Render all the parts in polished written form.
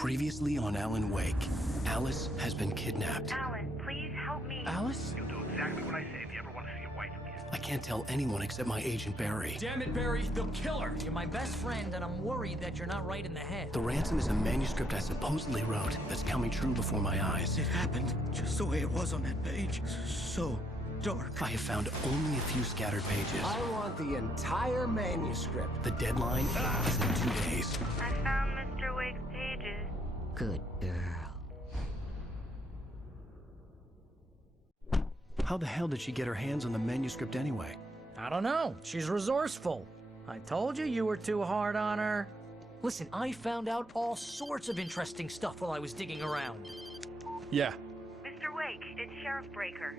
Previously on Alan Wake, Alice has been kidnapped. Alan, please help me. Alice? You'll do exactly what I say if you ever want to see your wife again. I can't tell anyone except my agent Barry. Damn it, Barry, they'll kill her! You're my best friend, and I'm worried that you're not right in the head. The ransom is a manuscript I supposedly wrote that's coming true before my eyes. It happened just the way it was on that page. So dark. I have found only a few scattered pages. I want the entire manuscript. The deadline is in 2 days. I found Mr. Wake's pages. Good girl. How the hell did she get her hands on the manuscript anyway? I don't know. She's resourceful. I told you you were too hard on her. Listen, I found out all sorts of interesting stuff while I was digging around. Yeah. Mr. Wake, it's Sheriff Breaker.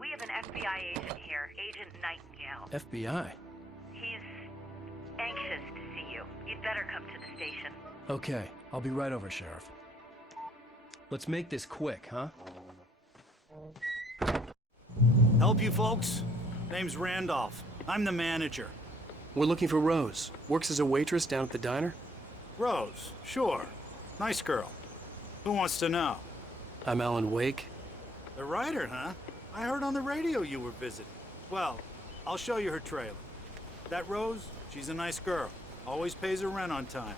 We have an FBI agent here, Agent Nightingale. FBI? He's anxious to see you. You'd better come to the station. Okay, I'll be right over, Sheriff. Let's make this quick, huh? Help you folks? Name's Randolph. I'm the manager. We're looking for Rose. Works as a waitress down at the diner. Rose, sure. Nice girl. Who wants to know? I'm Alan Wake. The writer, huh? I heard on the radio you were visiting. Well, I'll show you her trailer. That Rose, she's a nice girl. Always pays her rent on time.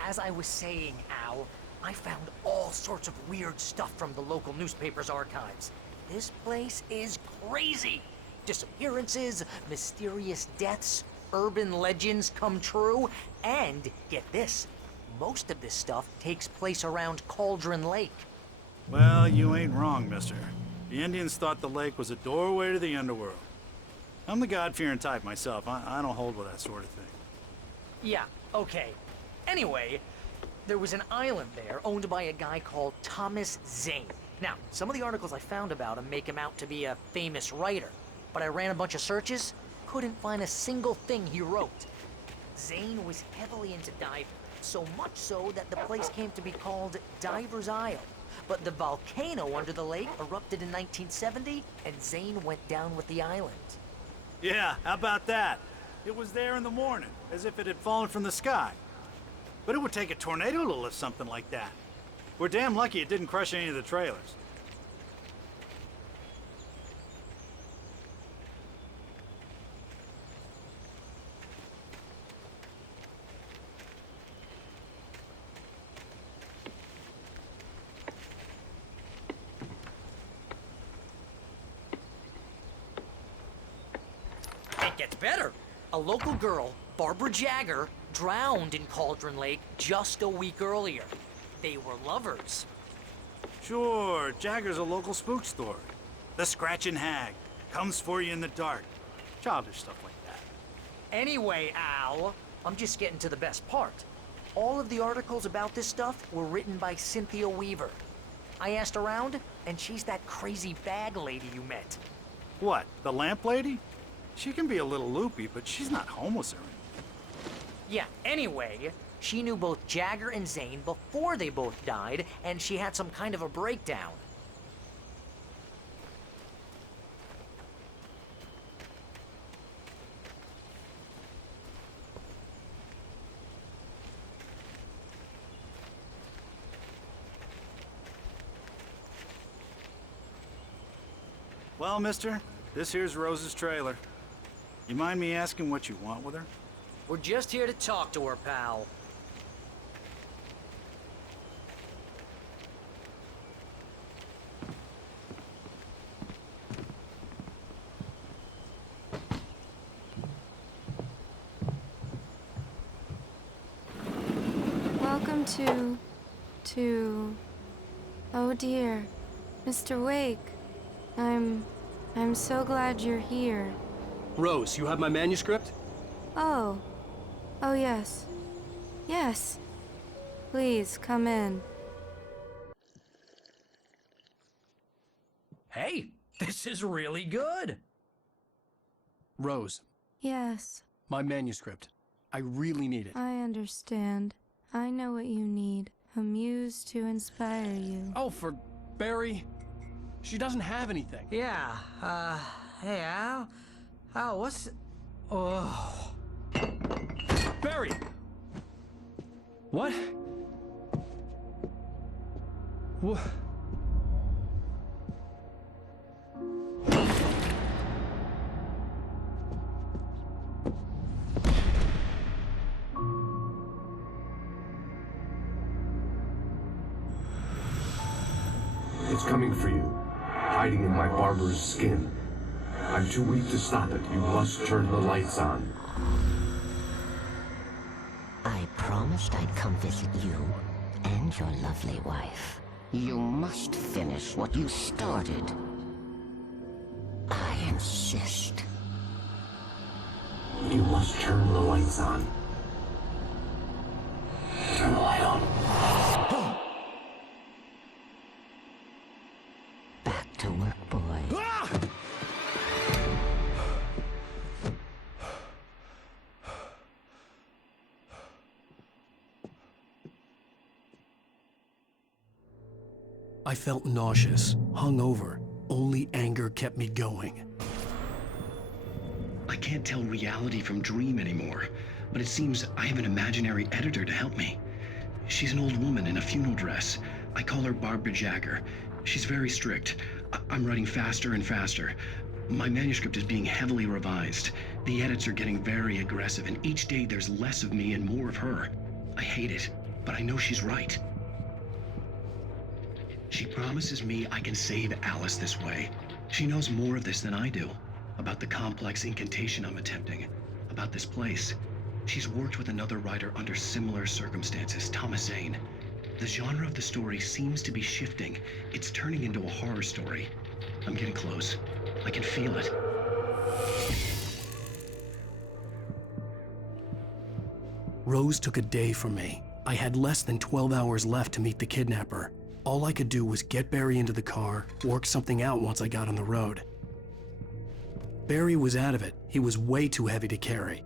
As I was saying, Al, I found all sorts of weird stuff from the local newspaper's archives. This place is crazy. Disappearances, mysterious deaths, urban legends come true, and get this, most of this stuff takes place around Cauldron Lake. Well, you ain't wrong, mister. The Indians thought the lake was a doorway to the underworld. I'm the God-fearing type myself. I don't hold with that sort of thing. Yeah, okay. Anyway, there was an island there owned by a guy called Thomas Zane. Now, some of the articles I found about him make him out to be a famous writer, but I ran a bunch of searches, couldn't find a single thing he wrote. Zane was heavily into diving, so much so that the place came to be called Diver's Isle. But the volcano under the lake erupted in 1970, and Zane went down with the island. Yeah, how about that? It was there in the morning, as if it had fallen from the sky. But it would take a tornado to lift something like that. We're damn lucky it didn't crush any of the trailers. It gets better. A local girl, Barbara Jagger, drowned in Cauldron Lake just a week earlier. They were lovers. Sure, Jagger's a local spook story. The Scratching Hag comes for you in the dark. Childish stuff like that. Anyway, Al, I'm just getting to the best part. All of the articles about this stuff were written by Cynthia Weaver. I asked around, and she's that crazy bag lady you met. What, the lamp lady? She can be a little loopy, but she's not homeless or anything. Yeah, anyway, she knew both Jagger and Zane before they both died, and she had some kind of a breakdown. Well, mister, this here's Rose's trailer. You mind me asking what you want with her? We're just here to talk to her, pal. Welcome to... Oh dear, Mr. Wake. I'm so glad you're here. Rose, you have my manuscript? Oh. Oh, yes. Yes. Please, come in. Hey, this is really good. Rose, Yes, my manuscript. I really need it. I understand. I know what you need. A muse to inspire you. Oh, for Barry. She doesn't have anything. Yeah, hey, Al? Al, what's... Oh... Barry! What? What? It's coming for you, hiding in my barber's skin. I'm too weak to stop it. You must turn the lights on. I promised I'd come visit you and your lovely wife. You must finish what you started. I insist. You must turn the lights on. Turn the light on. Back to work, boy. I felt nauseous, hungover. Only anger kept me going. I can't tell reality from dream anymore, but it seems I have an imaginary editor to help me. She's an old woman in a funeral dress. I call her Barbara Jagger. She's very strict. I'm writing faster and faster. My manuscript is being heavily revised. The edits are getting very aggressive, and each day there's less of me and more of her. I hate it, but I know she's right. She promises me I can save Alice this way. She knows more of this than I do. About the complex incantation I'm attempting. About this place. She's worked with another writer under similar circumstances, Thomas Zane. The genre of the story seems to be shifting. It's turning into a horror story. I'm getting close. I can feel it. Rose took a day from me. I had less than 12 hours left to meet the kidnapper. All I could do was get Barry into the car, work something out once I got on the road. Barry was out of it. He was way too heavy to carry.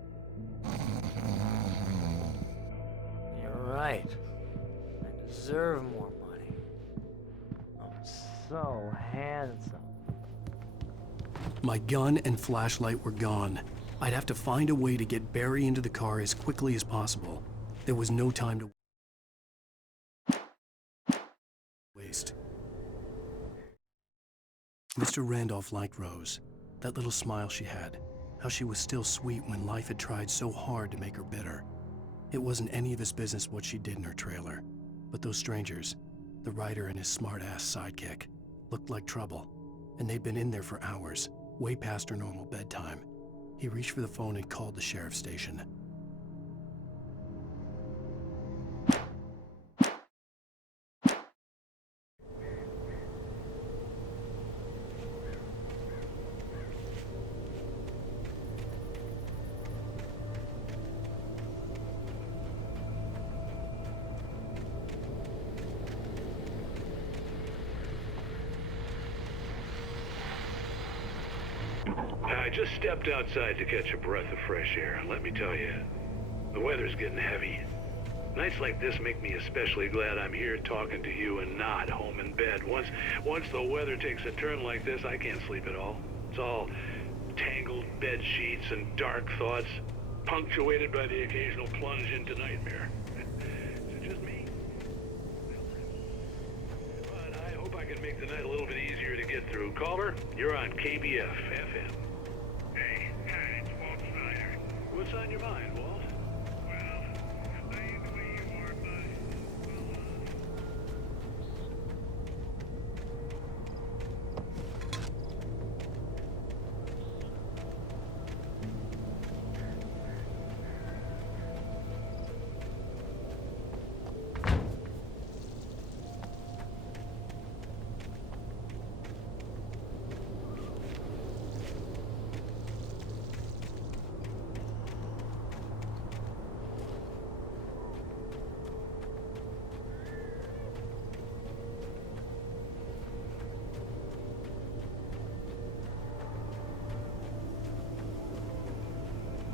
You're right. I deserve more money. I'm so handsome. My gun and flashlight were gone. I'd have to find a way to get Barry into the car as quickly as possible. There was no time to waste. Mr. Randolph liked Rose. That little smile she had. How she was still sweet when life had tried so hard to make her bitter. It wasn't any of his business what she did in her trailer. But those strangers, the writer and his smart-ass sidekick, looked like trouble. And they'd been in there for hours, way past her normal bedtime. He reached for the phone and called the sheriff's station. I just stepped outside to catch a breath of fresh air, and let me tell you, the weather's getting heavy. Nights like this make me especially glad I'm here talking to you and not home in bed. Once the weather takes a turn like this, I can't sleep at all. It's all tangled bed sheets and dark thoughts, punctuated by the occasional plunge into nightmare. Is it just me? But I hope I can make the night a little bit easier to get through. Caller, you're on KBF FM. Hey, it's Walt Snyder. What's on your mind, Walt? Well, I ain't the way you are,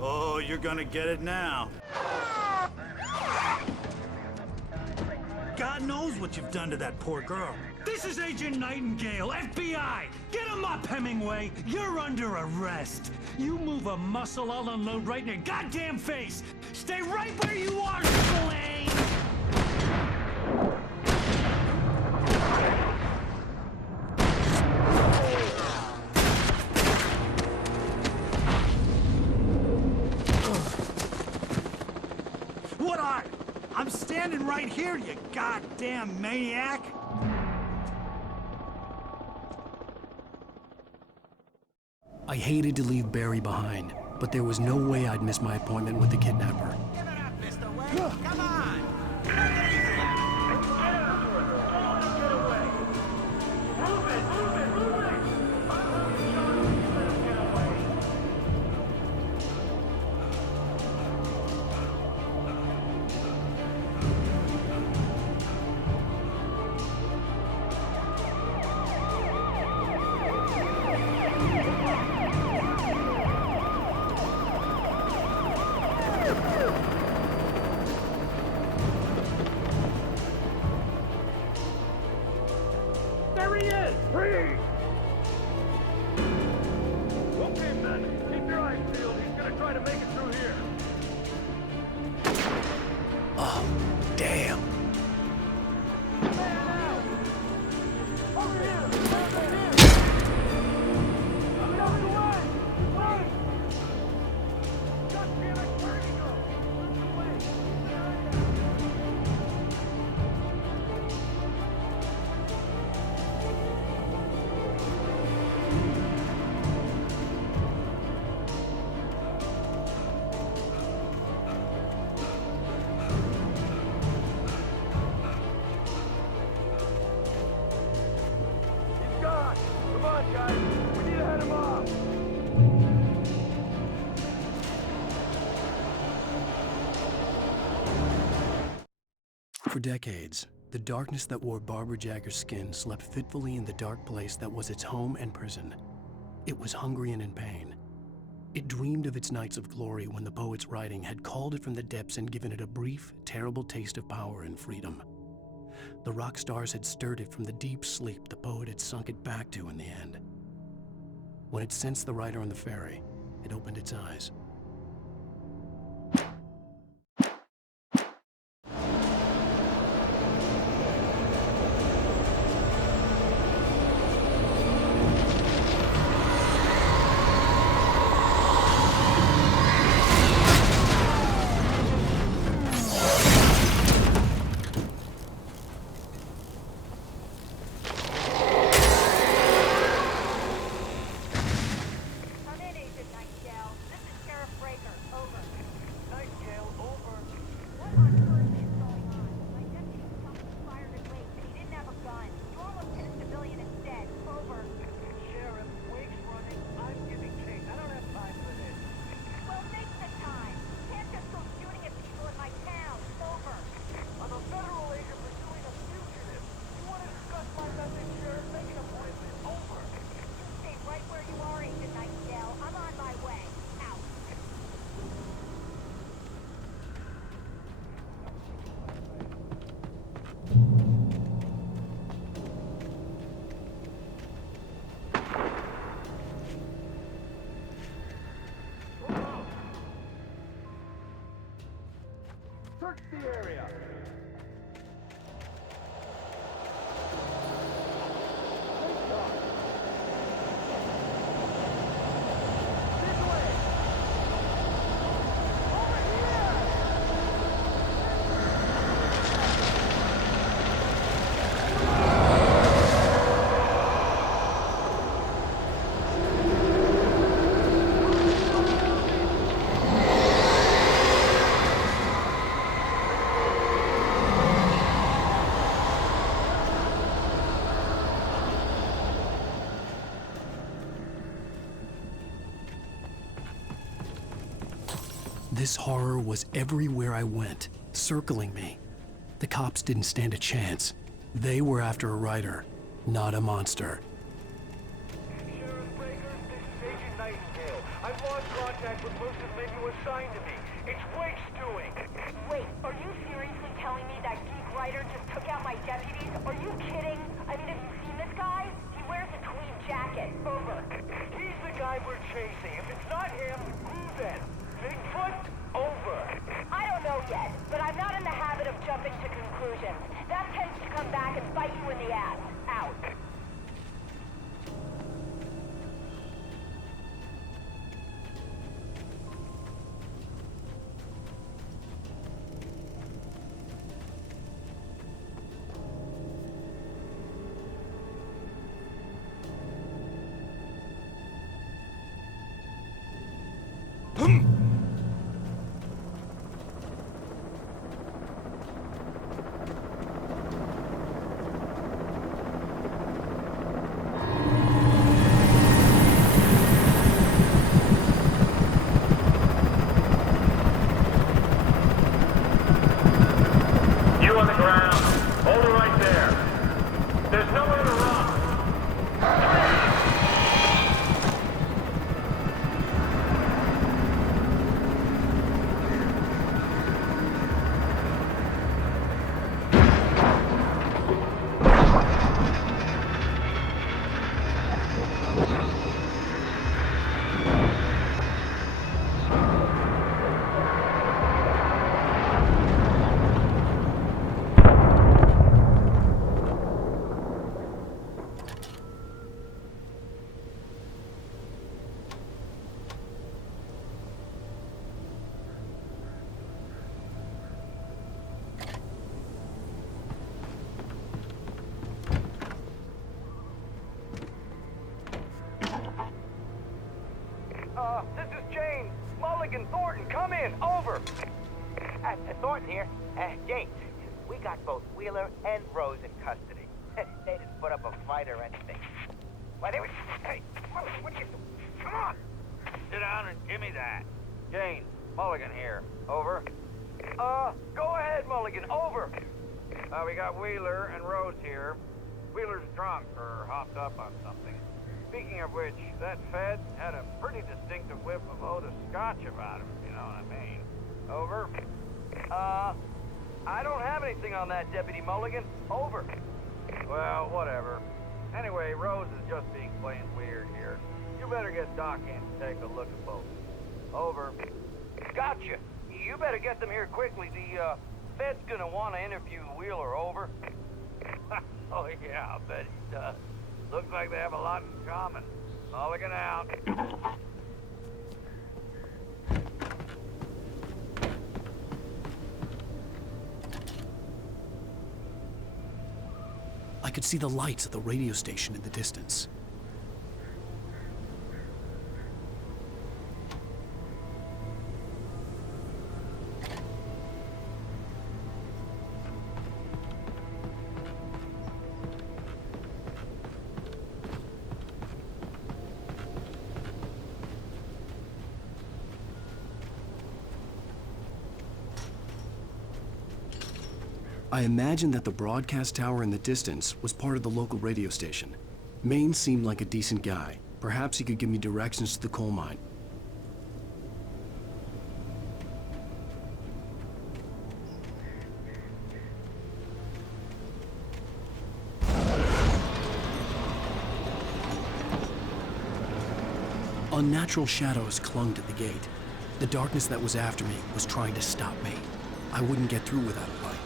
Oh, you're gonna get it now. God knows what you've done to that poor girl. This is Agent Nightingale, FBI! Get him up, Hemingway! You're under arrest! You move a muscle, I'll unload right in your goddamn face! Stay right where you are, Spillane! would I? I'm standing right here, you goddamn maniac! I hated to leave Barry behind, but there was no way I'd miss my appointment with the kidnapper. Give it up, Mr. Wade. Come on. Take it easy. Get after it. Don't let him get away. Move it, move it, move it. Let him get away. There he is! Freeze! Okay, men. Keep your eyes peeled. He's gonna try to make it through here. Oh, damn. Man out! Over here! Over here! Get out of the way! Run! God damn it! Where'd he go? He's gone! Come on, guys! We need to head him off! For decades, the darkness that wore Barbara Jagger's skin slept fitfully in the dark place that was its home and prison. It was hungry and in pain. It dreamed of its nights of glory when the poet's writing had called it from the depths and given it a brief, terrible taste of power and freedom. The rock stars had stirred it from the deep sleep the poet had sunk it back to in the end. When it sensed the writer on the ferry, it opened its eyes. Come in, Agent Nightingale. This is Sheriff Breaker. Over. Nightingale, over. What on earth is going on? My deputy told me he fired at Wake, but he didn't have a gun. You almost hit a civilian instead. Over. Sheriff, Wake's running. I'm giving chase. I don't have time for this. Well, make the time. You can't just go shooting at people in my town. Over. I'm a federal agent pursuing a fugitive. You want to discuss my message, Sheriff? Make an appointment. Over. You stay right where you are, Agent Nightingale. I'm on my way. Out. Search the area. This horror was everywhere I went, circling me. The cops didn't stand a chance. They were after a writer, not a monster. Sheriff Breaker, this is Agent Nightingale. I've lost contact with most of the men you assigned to me. It's Wake's doing. Wait, are you seriously telling me that geek writer just took out my deputies? Are you kidding? I mean, have you seen this guy? He wears a tweed jacket. Over. He's the guy we're chasing. If it's not him, who then? Bigfoot? Over. I don't know yet, but I'm not in the habit of jumping to conclusions. That tends to come back and bite you in the ass. Out. Thornton here. James, we got both Wheeler and Rose in custody. They didn't put up a fight or anything. Why, they were... Hey, what are you doing? Come on! Sit down and give me that. Jane, Mulligan here. Over. Go ahead, Mulligan. Over. We got Wheeler and Rose here. Wheeler's drunk or hopped up on something. Speaking of which, that Fed had a pretty distinctive whiff of Otis Scotch about him, you know what I mean. Over. I don't have anything on that, Deputy Mulligan. Over. Well, whatever. Anyway, Rose is just being plain weird here. You better get Doc in to take a look at both. Over. Gotcha. You better get them here quickly. The, Fed's gonna want to interview Wheeler. Over. Oh, yeah, I'll bet he does. Looks like they have a lot in common. Mulligan out. I could see the lights at the radio station in the distance. I imagined that the broadcast tower in the distance was part of the local radio station. Maine seemed like a decent guy. Perhaps he could give me directions to the coal mine. Unnatural shadows clung to the gate. The darkness that was after me was trying to stop me. I wouldn't get through without a light.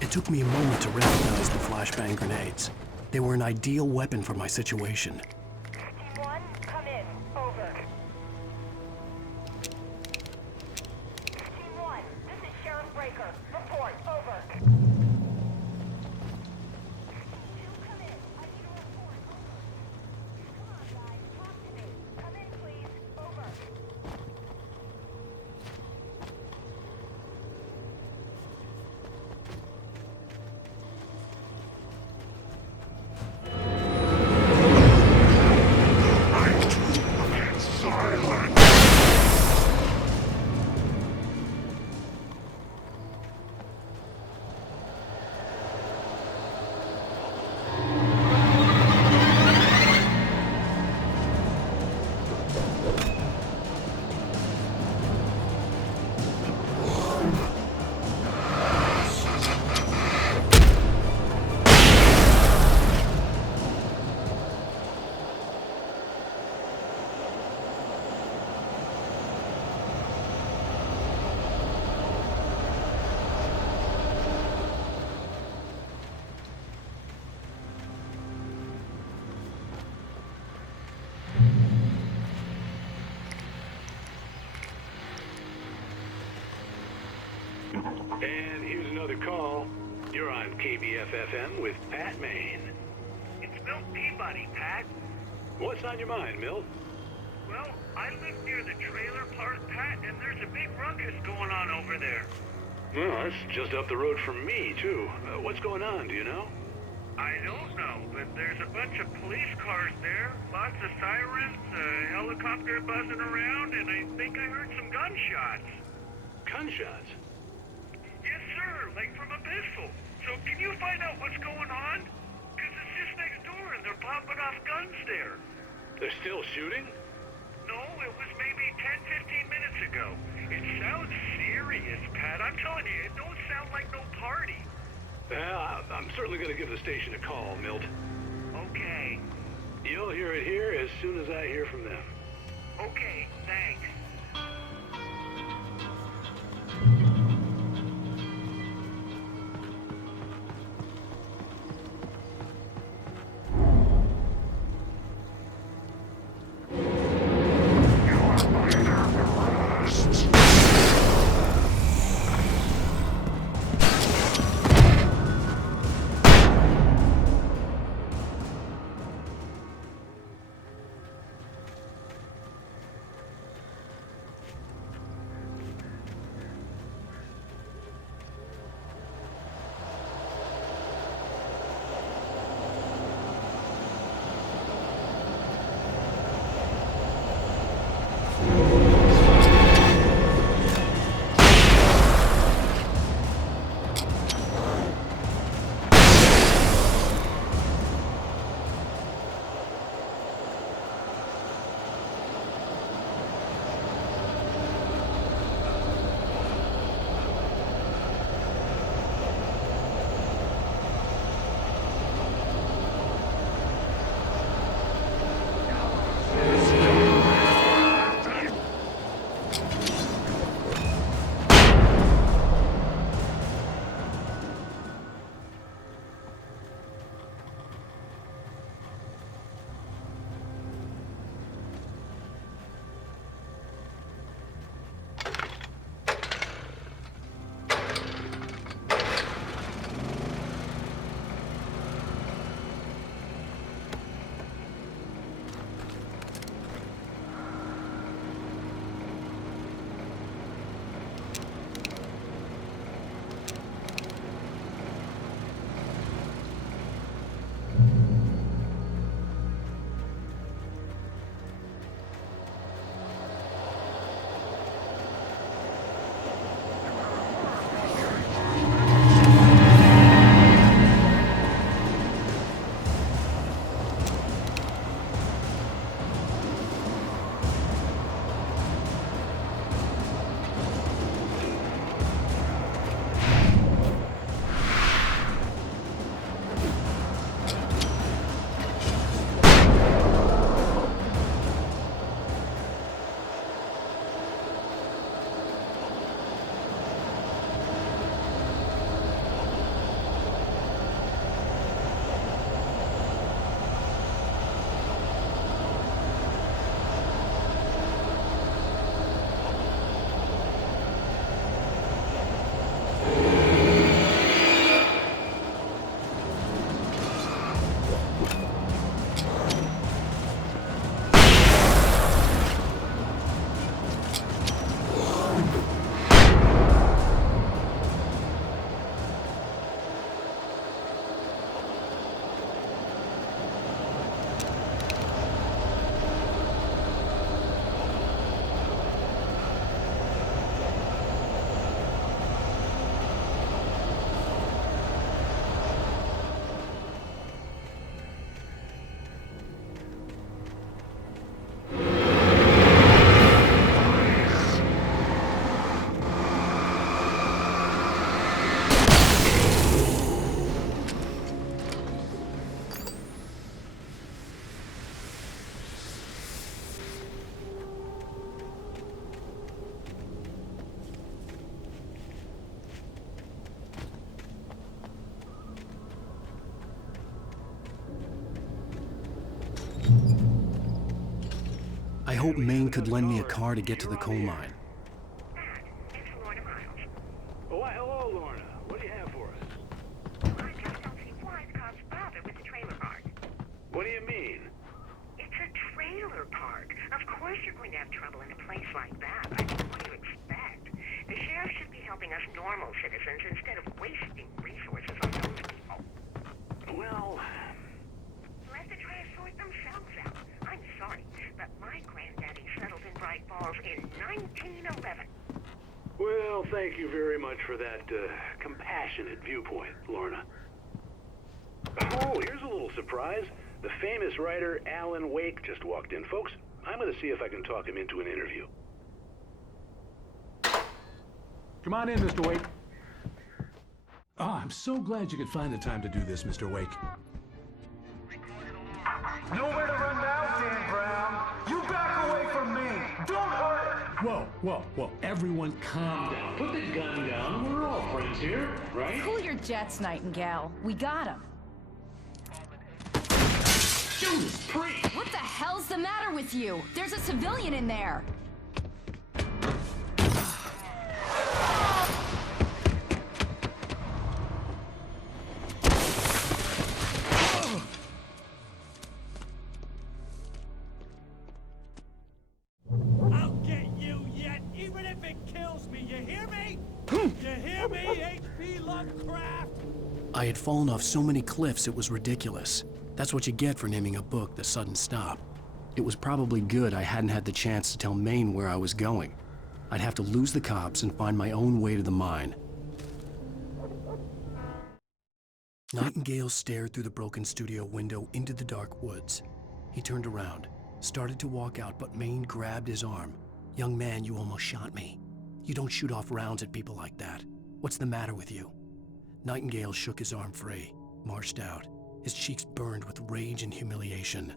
It took me a moment to recognize the flashbang grenades. They were an ideal weapon for my situation. Team 1, come in. Over. Team 1, this is Sheriff Breaker. Report. Over. Team 2, come in. I need a report. Come on, guys. Talk to me. Come in, please. Over. call. You're on KBFFM with Pat Maine. It's Milt Peabody, Pat. What's on your mind, Milt? Well, I live near the trailer park, Pat, and there's a big ruckus going on over there. Well, that's just up the road from me, too. What's going on, do you know? I don't know, but there's a bunch of police cars there, lots of sirens, a helicopter buzzing around, and I think I heard some gunshots. Gunshots? Yes, sir, like from a pistol. So can you find out what's going on? Because it's just next door and they're popping off guns there. They're still shooting? No, it was maybe 10, 15 minutes ago. It sounds serious, Pat. I'm telling you, it don't sound like no party. Well, I'm certainly going to give the station a call, Milt. Okay. You'll hear it here as soon as I hear from them. Okay, thanks. I hope Maine could lend me a car to get to the coal mine. Oh, why, hello, Lorna. What do you have for citizens instead of wasting resources on those people. Well, They'll have to try to sort themselves out. I'm sorry, but my granddaddy settled in Bright Falls in 1911. well, thank you very much for that compassionate viewpoint, Lorna. Oh, here's a little surprise. The famous writer Alan Wake just walked in, folks. I'm going to see if I can talk him into an interview. Come on in, Mr. Wake. Oh, I'm so glad you could find the time to do this, Mr. Wake. Nowhere to run now, Dan Brown. You back away from me. Don't hurt. Whoa. Everyone calm down. Put the gun down. We're all friends here, right? Cool your jets, Nightingale. We got him. Judas Priest! What the hell's the matter with you? There's a civilian in there. I'll get you yet, even if it kills me. You hear me? You hear me, H.P. Lovecraft? I had fallen off so many cliffs it was ridiculous. That's what you get for naming a book The Sudden Stop. It was probably good I hadn't had the chance to tell Maine where I was going. I'd have to lose the cops and find my own way to the mine. Nightingale stared through the broken studio window into the dark woods. He turned around, started to walk out, but Maine grabbed his arm. "Young man, you almost shot me. You don't shoot off rounds at people like that. What's the matter with you?" Nightingale shook his arm free, marched out. His cheeks burned with rage and humiliation.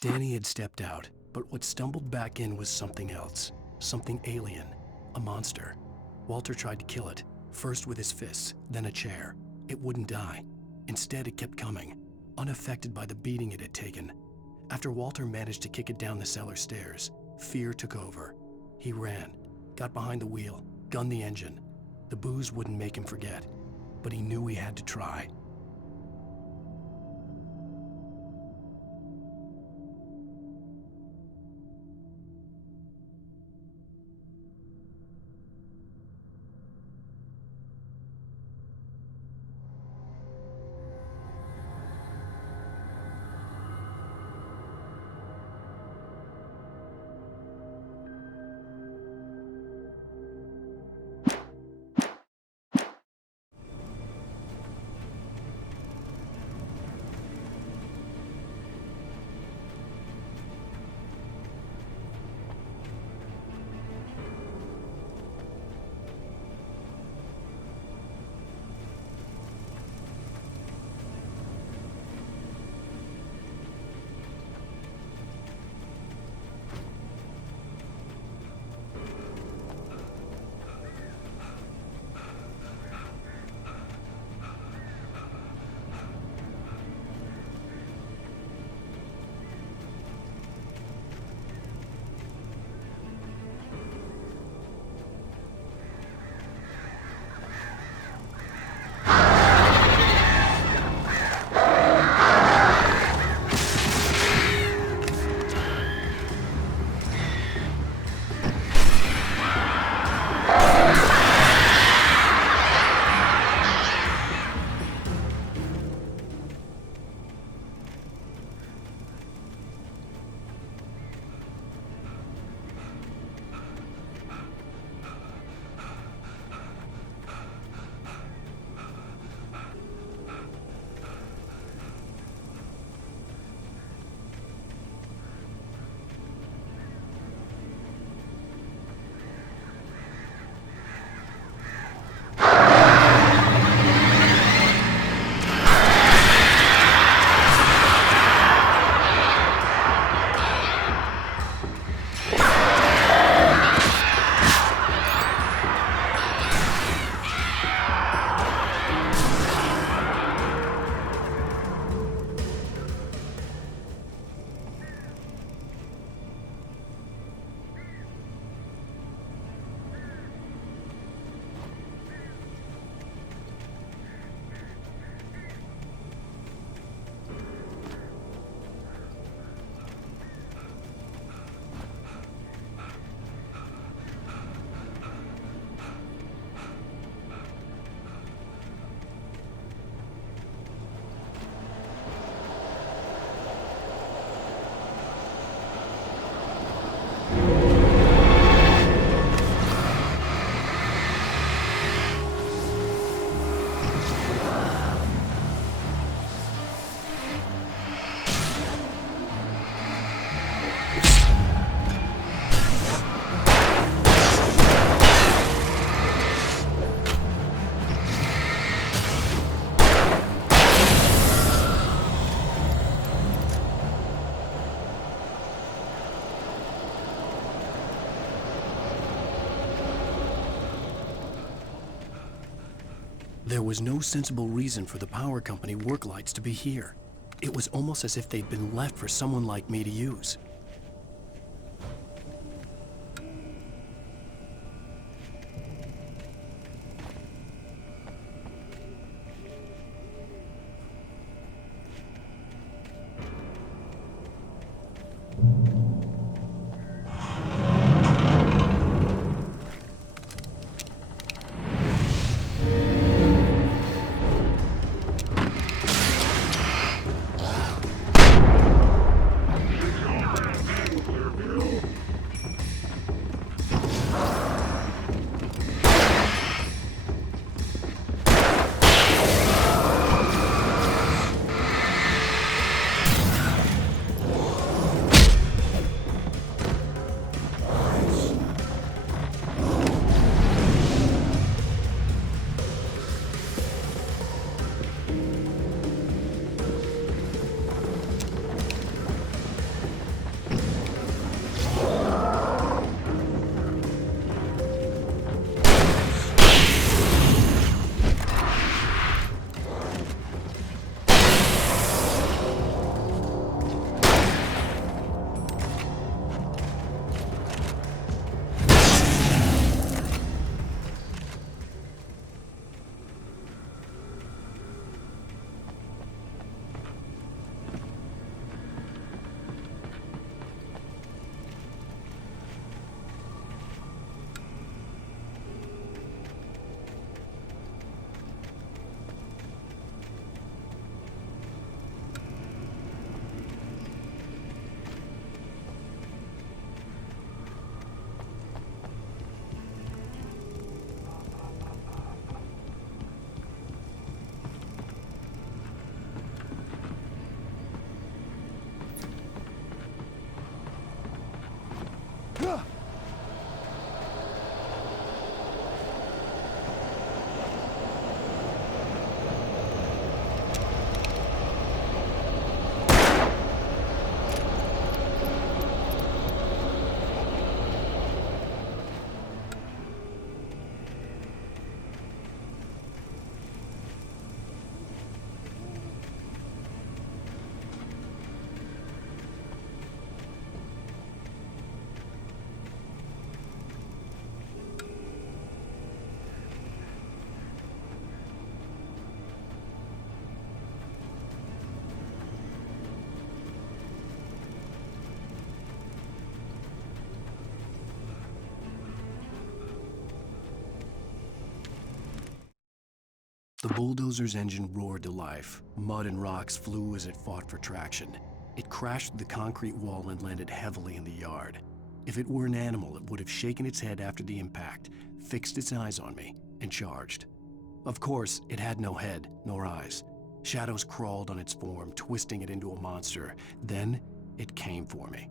Danny had stepped out, but what stumbled back in was something else. Something alien. A monster. Walter tried to kill it, first with his fists, then a chair. It wouldn't die. Instead, it kept coming, unaffected by the beating it had taken. After Walter managed to kick it down the cellar stairs, fear took over. He ran, got behind the wheel, gunned the engine. The booze wouldn't make him forget, but he knew he had to try. There was no sensible reason for the power company work lights to be here. It was almost as if they'd been left for someone like me to use. The bulldozer's engine roared to life. Mud and rocks flew as it fought for traction. It crashed through the concrete wall and landed heavily in the yard. If it were an animal, it would have shaken its head after the impact, fixed its eyes on me, and charged. Of course, it had no head, nor eyes. Shadows crawled on its form, twisting it into a monster. Then, it came for me.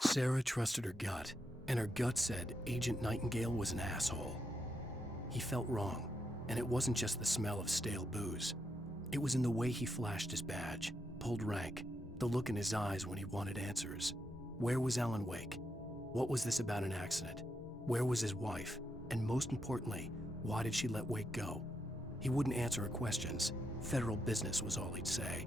Sarah trusted her gut, and her gut said Agent Nightingale was an asshole. He felt wrong, and it wasn't just the smell of stale booze. It was in the way he flashed his badge, pulled rank, the look in his eyes when he wanted answers. Where was Alan Wake? What was this about an accident? Where was his wife? And most importantly, why did she let Wake go? He wouldn't answer her questions. Federal business was all he'd say.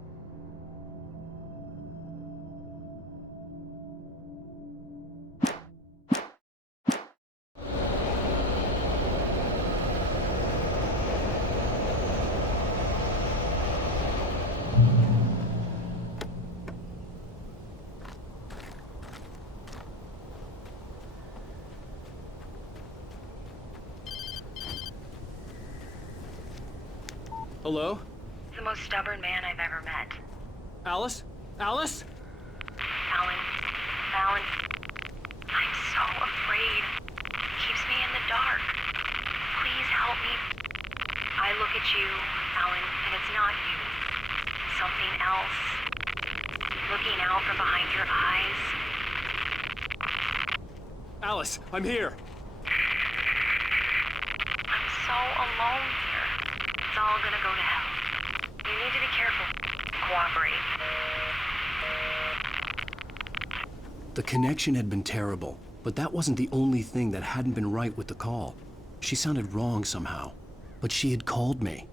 Hello? The most stubborn man I've ever met. Alice? Alice? Alan, I'm so afraid. It keeps me in the dark. Please help me. I look at you, Alan, and it's not you. Something else. Looking out from behind your eyes. Alice, I'm here. I'm so alone here. It's all gonna go to hell. You need to be careful. Cooperate. The connection had been terrible, but that wasn't the only thing that hadn't been right with the call. She sounded wrong somehow, but she had called me.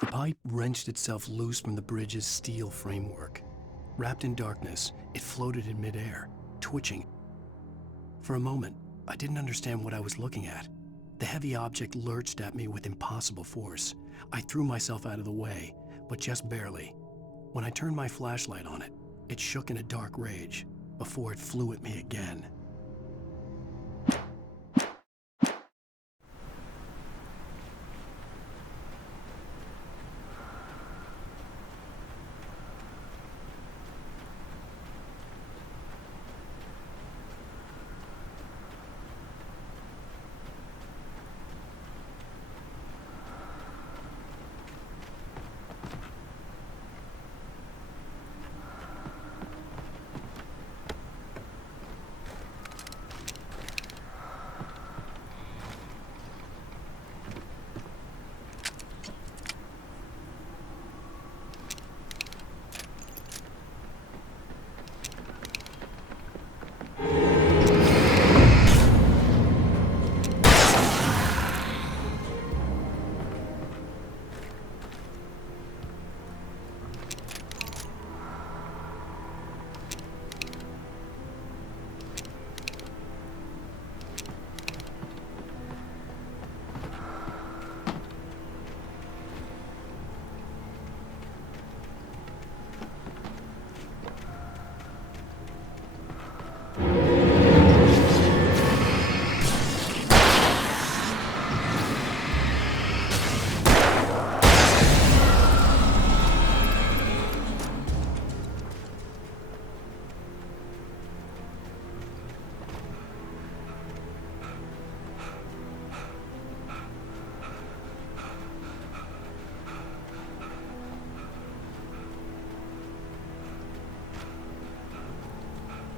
The pipe wrenched itself loose from the bridge's steel framework. Wrapped in darkness, it floated in midair, twitching. For a moment, I didn't understand what I was looking at. The heavy object lurched at me with impossible force. I threw myself out of the way, but just barely. When I turned my flashlight on it, it shook in a dark rage before it flew at me again.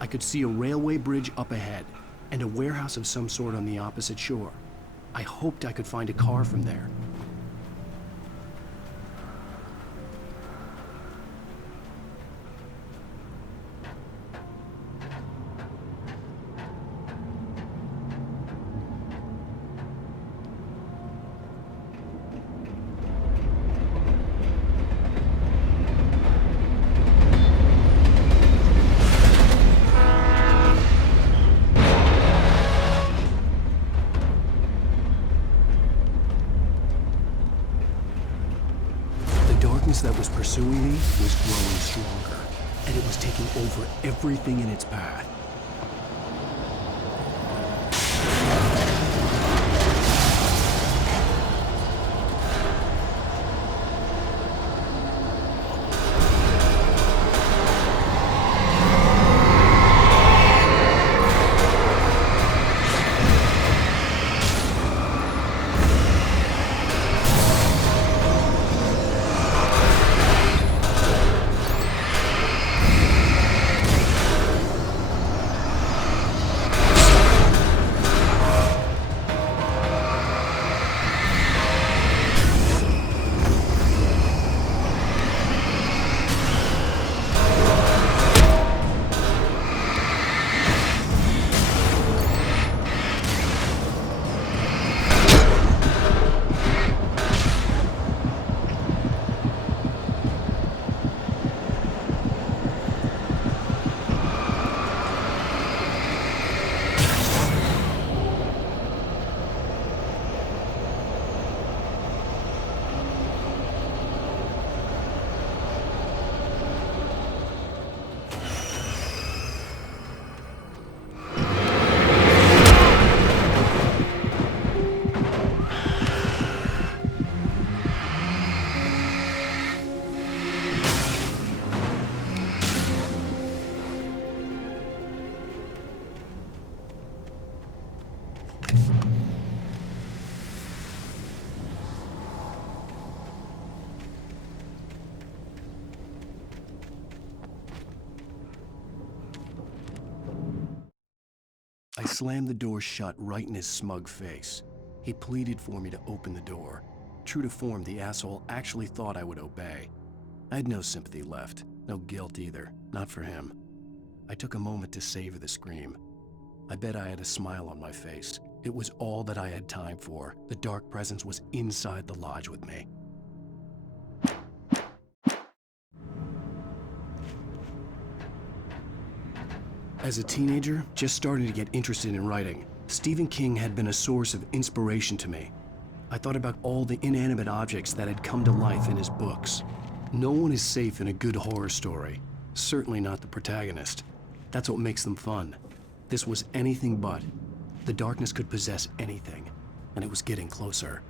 could see a railway bridge up ahead, and a warehouse of some sort on the opposite shore. I hoped I could find a car from there. That was pursuing me was growing stronger, and it was taking over everything in its path. I slammed the door shut right in his smug face. He pleaded for me to open the door. True to form, the asshole actually thought I would obey. I had no sympathy left, no guilt either, not for him. I took a moment to savor the scream. I bet I had a smile on my face. It was all that I had time for. The dark presence was inside the lodge with me. As a teenager, just starting to get interested in writing, Stephen King had been a source of inspiration to me. I thought about all the inanimate objects that had come to life in his books. No one is safe in a good horror story. Certainly not the protagonist. That's what makes them fun. This was anything but. The darkness could possess anything, and it was getting closer.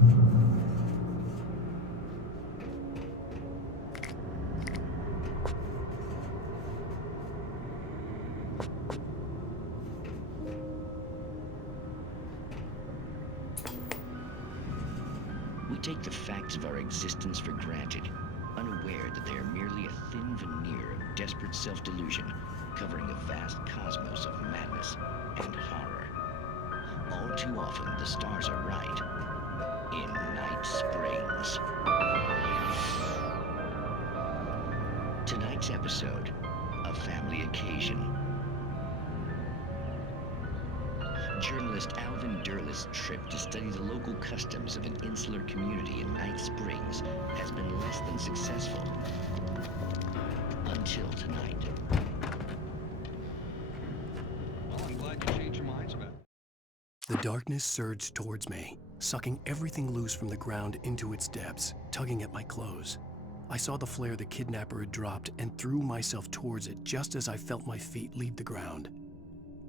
We take the facts of our existence for granted, unaware that they are merely a thin veneer of desperate self-delusion, covering a vast cosmos of madness and horror. All too often, the stars are right. In Night Springs. Tonight's episode, A Family Occasion. Journalist Alvin Durl's trip to study the local customs of an insular community in Night Springs has been less than successful. Until tonight. Well, I'm glad you changed your minds about it. The darkness surged towards me, sucking everything loose from the ground into its depths, tugging at my clothes. I saw the flare the kidnapper had dropped and threw myself towards it just as I felt my feet leave the ground.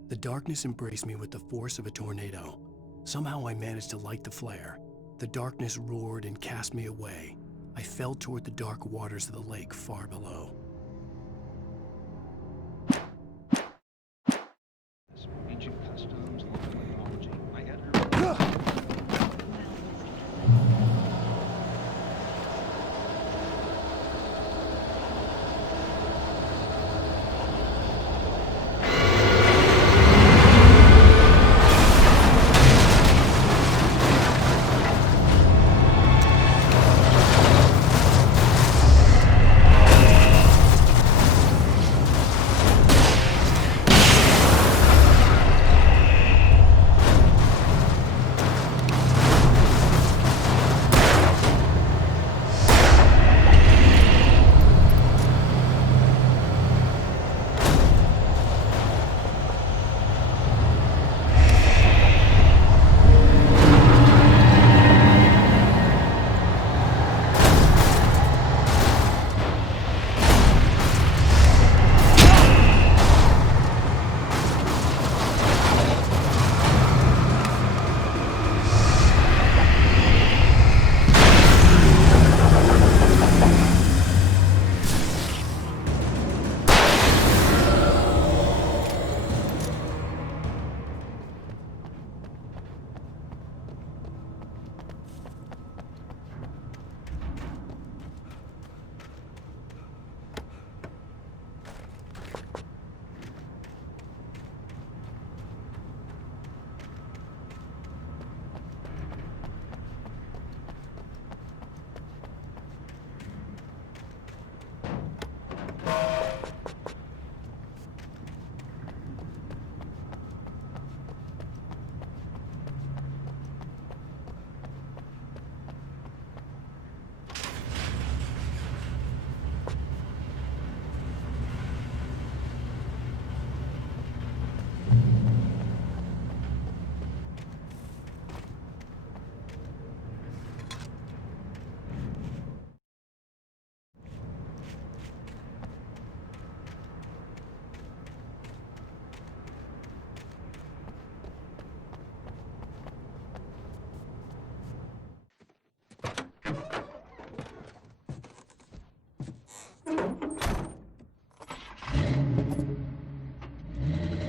The darkness embraced me with the force of a tornado. Somehow I managed to light the flare. The darkness roared and cast me away. I fell toward the dark waters of the lake far below. Ancient customs, local mythology. My editor.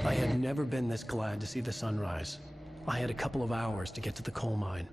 I had never been this glad to see the sunrise. I had a couple of hours to get to the coal mine.